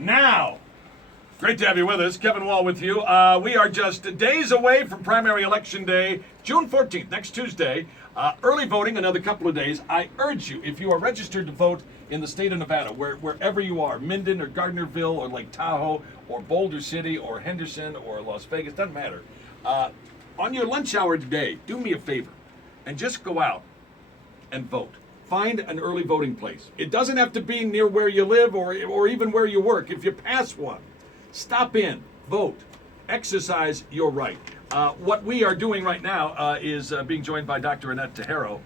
Now, great to have you with us. Kevin Wall with you. We are just days away from primary election day, June 14th, next Tuesday. Early voting, another couple of days. I urge you, if you are registered to vote in the state of Nevada, wherever you are, Minden or Gardnerville or Lake Tahoe or Boulder City or Henderson or Las Vegas, doesn't matter. On your lunch hour today, do me a favor and just go out and vote. Find an early voting place. It doesn't have to be near where you live or even where you work. If you pass one, stop in, vote, exercise your right. What we are doing right now is being joined by Dr. Annette Teijeiro.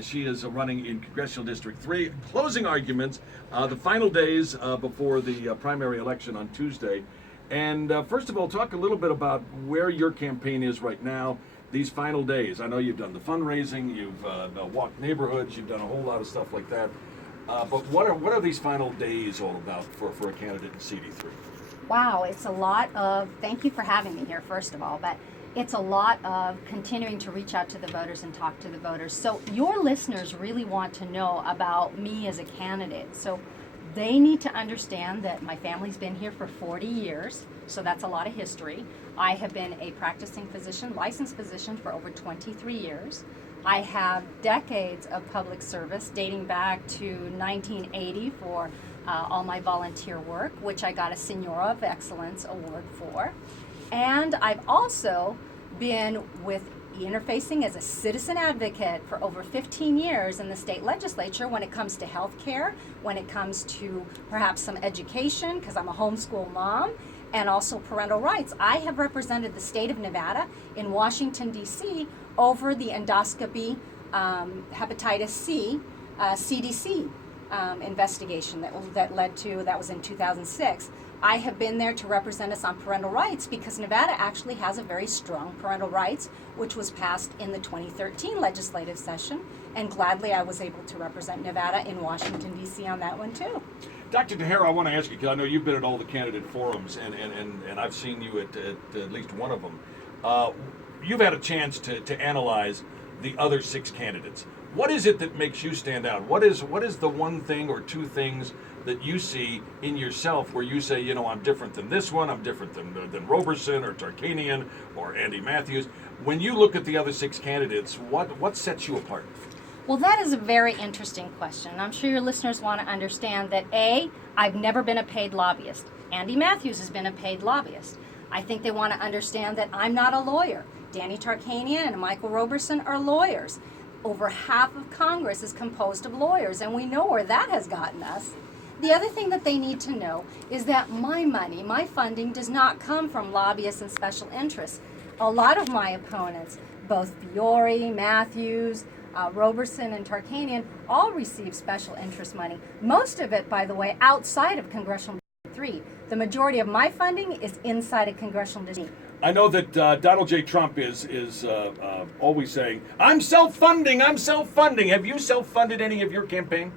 She is running in Congressional District 3, closing arguments, the final days before the primary election on Tuesday. And first of all, talk a little bit about where your campaign is right now, these final days. I know you've done the fundraising, you've walked neighborhoods, you've done a whole lot of stuff like that. But what are these final days all about for a candidate in CD3? Wow, it's a lot of, thank you for having me here, first of all, but it's a lot of continuing to reach out to the voters and talk to the voters. So your listeners really want to know about me as a candidate. So they need to understand that my family's been here for 40 years, so that's a lot of history. I have been a practicing physician, licensed physician for over 23 years. I have decades of public service dating back to 1980 for all my volunteer work, which I got a Senora of Excellence Award for. And I've also been interfacing as a citizen advocate for over 15 years in the state legislature when it comes to health care, when it comes to perhaps some education, because I'm a homeschool mom, and also parental rights. I have represented the state of Nevada in Washington, D.C. over the endoscopy hepatitis C CDC investigation that was in 2006. I have been there to represent us on parental rights because Nevada actually has a very strong parental rights, which was passed in the 2013 legislative session, and gladly I was able to represent Nevada in Washington, D.C. on that one too. Dr. Teijeiro, I want to ask you, because I know you've been at all the candidate forums, and I've seen you at least one of them. You've had a chance to analyze the other 6 candidates. What is it that makes you stand out? What is the one thing or two things that you see in yourself where you say, I'm different than this one, I'm different than Roberson or Tarkanian or Andy Matthews? When you look at the other 6 candidates, what sets you apart? Well, that is a very interesting question. I'm sure your listeners want to understand that A, I've never been a paid lobbyist. Andy Matthews has been a paid lobbyist. I think they want to understand that I'm not a lawyer. Danny Tarkanian and Michael Roberson are lawyers. Over half of Congress is composed of lawyers, and we know where that has gotten us. The other thing that they need to know is that my money, my funding, does not come from lobbyists and special interests. A lot of my opponents, both Fiore, Matthews, Roberson, and Tarkanian, all receive special interest money. Most of it, by the way, outside of Congressional District 3. The majority of my funding is inside of Congressional District 3. I know that Donald J. Trump is always saying, I'm self-funding, I'm self-funding. Have you self-funded any of your campaign?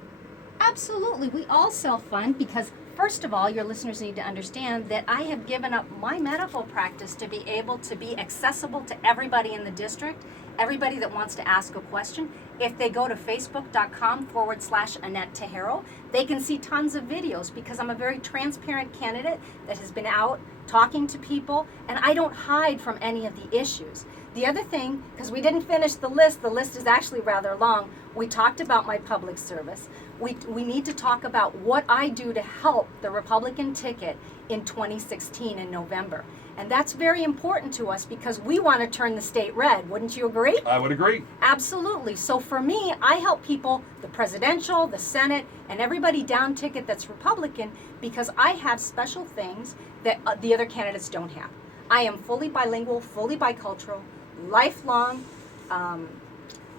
Absolutely. We all self-fund because, first of all, your listeners need to understand that I have given up my medical practice to be able to be accessible to everybody in the district, everybody that wants to ask a question. If they go to facebook.com/Annette Teijeiro, they can see tons of videos because I'm a very transparent candidate that has been out talking to people, and I don't hide from any of the issues. The other thing, because we didn't finish the list is actually rather long. We talked about my public service. We need to talk about what I do to help the Republican ticket in 2016 in November. And that's very important to us because we want to turn the state red. Wouldn't you agree? I would agree. Absolutely. So for me, I help people, the presidential, the Senate, and everybody down ticket that's Republican because I have special things that the other candidates don't have. I am fully bilingual, fully bicultural, lifelong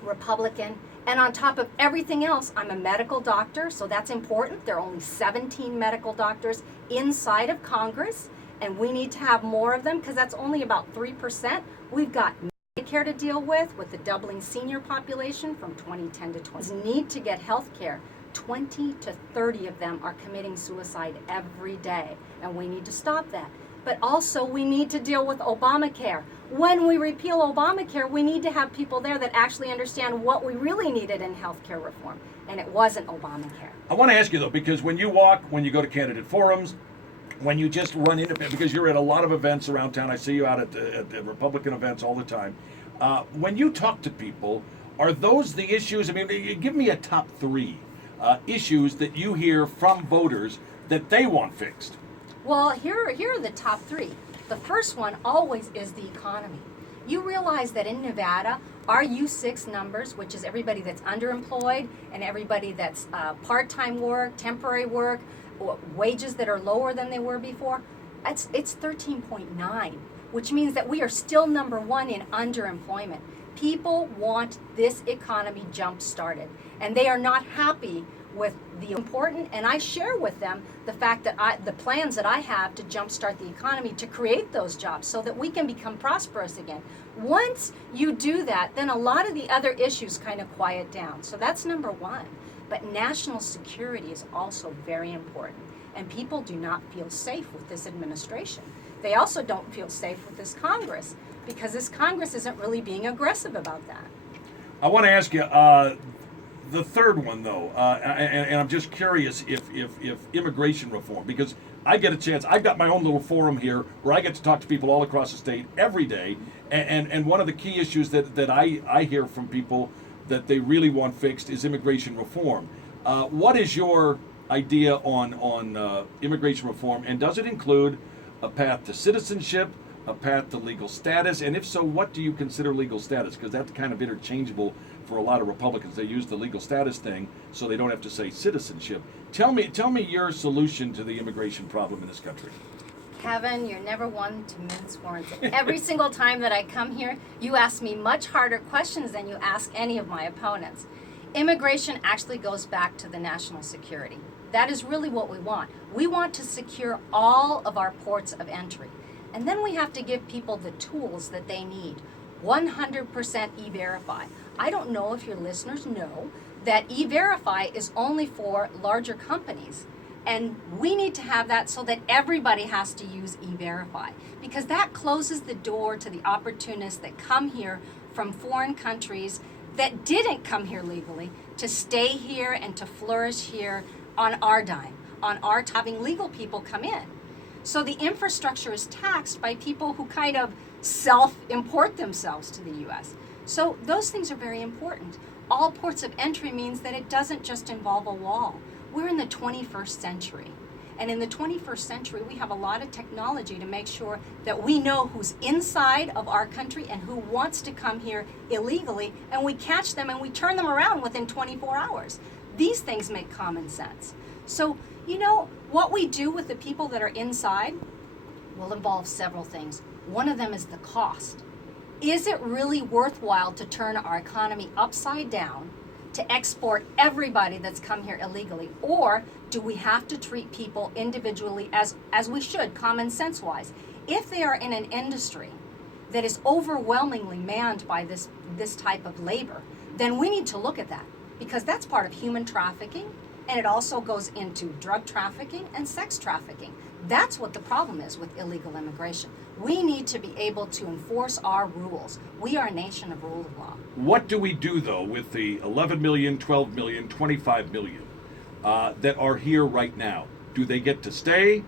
Republican. And on top of everything else, I'm a medical doctor, so that's important. There are only 17 medical doctors inside of Congress, and we need to have more of them because that's only about 3%. We've got Medicare to deal with the doubling senior population from 2010 to 20. Need to get health care. 20 to 30 of them are committing suicide every day, and we need to stop that. But also we need to deal with Obamacare. When we repeal Obamacare, we need to have people there that actually understand what we really needed in healthcare reform, and it wasn't Obamacare. I want to ask you though, because when you go to candidate forums, when you just run into, because you're at a lot of events around town, I see you out at the Republican events all the time. When you talk to people, are those the issues? I mean, give me a top three issues that you hear from voters that they want fixed. Well, here are the top three. The first one always is the economy. You realize that in Nevada, our U6 numbers, which is everybody that's underemployed and everybody that's part-time work, temporary work, wages that are lower than they were before, it's 13.9, which means that we are still number one in underemployment. People want this economy jump-started, and they are not happy with the important, and I share with them the fact that the plans that I have to jumpstart the economy to create those jobs so that we can become prosperous again. Once you do that, then a lot of the other issues kind of quiet down. So that's number one. But national security is also very important, and people do not feel safe with this administration. They also don't feel safe with this Congress because this Congress isn't really being aggressive about that. I want to ask you, the third one, though, and I'm just curious if immigration reform, because I get a chance. I've got my own little forum here where I get to talk to people all across the state every day, and one of the key issues that I hear from people that they really want fixed is immigration reform. What is your idea on immigration reform, and does it include a path to citizenship, a path to legal status, and if so, what do you consider legal status? Because that's kind of interchangeable for a lot of Republicans. They use the legal status thing so they don't have to say citizenship. Tell me your solution to the immigration problem in this country. Kevin, you're never one to mince words. Every single time that I come here, you ask me much harder questions than you ask any of my opponents. Immigration actually goes back to the national security. That is really what we want. We want to secure all of our ports of entry. And then we have to give people the tools that they need. 100% E-Verify. I don't know if your listeners know that E-Verify is only for larger companies. And we need to have that so that everybody has to use E-Verify, because that closes the door to the opportunists that come here from foreign countries that didn't come here legally to stay here and to flourish here on our dime, on our having legal people come in. So the infrastructure is taxed by people who kind of self-import themselves to the U.S. So those things are very important. All ports of entry means that it doesn't just involve a wall. We're in the 21st century. And in the 21st century, we have a lot of technology to make sure that we know who's inside of our country and who wants to come here illegally, and we catch them and we turn them around within 24 hours. These things make common sense. So, you know, what we do with the people that are inside will involve several things. One of them is the cost. Is it really worthwhile to turn our economy upside down to export everybody that's come here illegally? Or do we have to treat people individually as we should, common sense wise? If they are in an industry that is overwhelmingly manned by this type of labor, then we need to look at that, because that's part of human trafficking, and it also goes into drug trafficking and sex trafficking. That's what the problem is with illegal immigration. We need to be able to enforce our rules. We are a nation of rule of law. What do we do, though, with the 11 million, 12 million, 25 million that are here right now? Do they get to stay?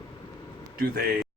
Do they